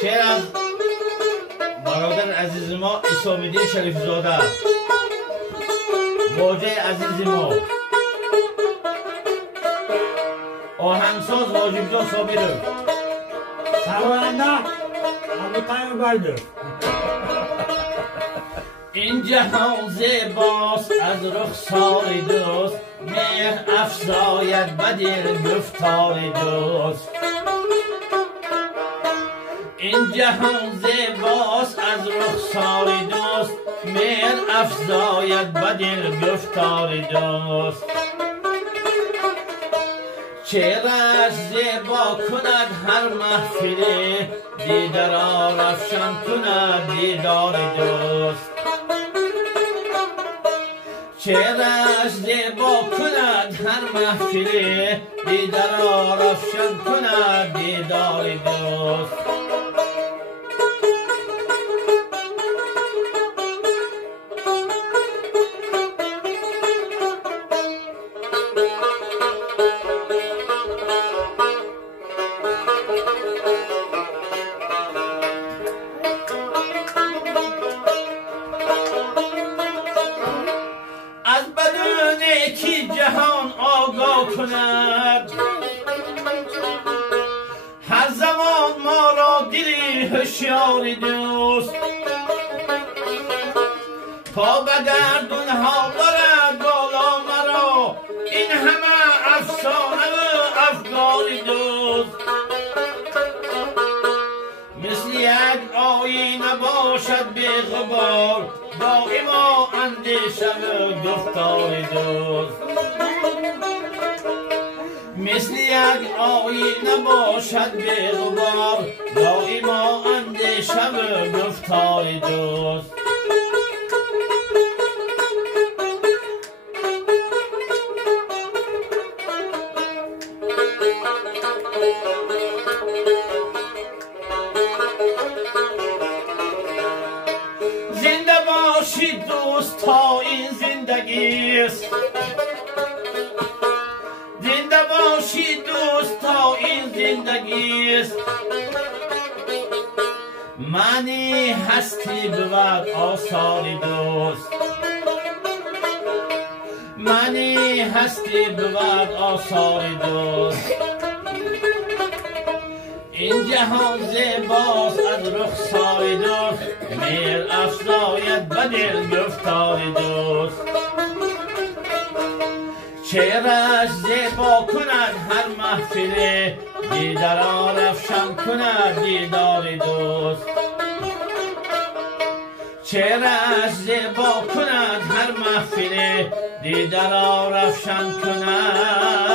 شعر از برادر عزیز ما اسام‌الدین شریف زاده، واجه عزیز ما، آهنگساز واجب جان صابر، سوارنده عبدالقیم بردر. این جهان زیباست از رخسار دوست، مهر افزاید به دل گفتار دوست. این جهان زیباست از رخسار دوست، مهر افزاید به دل گفتار دوست. چهره‌اش زیبا کند هر محفلی، دیده را روشن کند دیدار دوست. چهره‌اش زیبا کند هر محفلی، دیده را روشن کند دیدار دوست. جهان آگاه کند هر زمان ما را دلی هوشیار دوست. تا به گردون ها برد بالا مرا، این همه افسانه و افکار دوست. مثل یک آینه باشد بی غبار، دائما اندیشه و گفتار دوست. مثل یک آینه باشد بی غبار، دائما اندیشه و گفتار دوست. زنده باشید دوست تا این زندگی است، زنده باشید دوست تا این زندگی است. معنی هستی بود آثار دوست، معنی هستی بود آثار دوست. این جهان زیباست از رخسار دوست، مهر افزاید به دل گفتار دوست. چهره‌اش زیبا کند هر محفلی، دیده را روشن کند دیدار دوست. چهره‌اش زیبا کند هر محفلی، دیده را روشن کند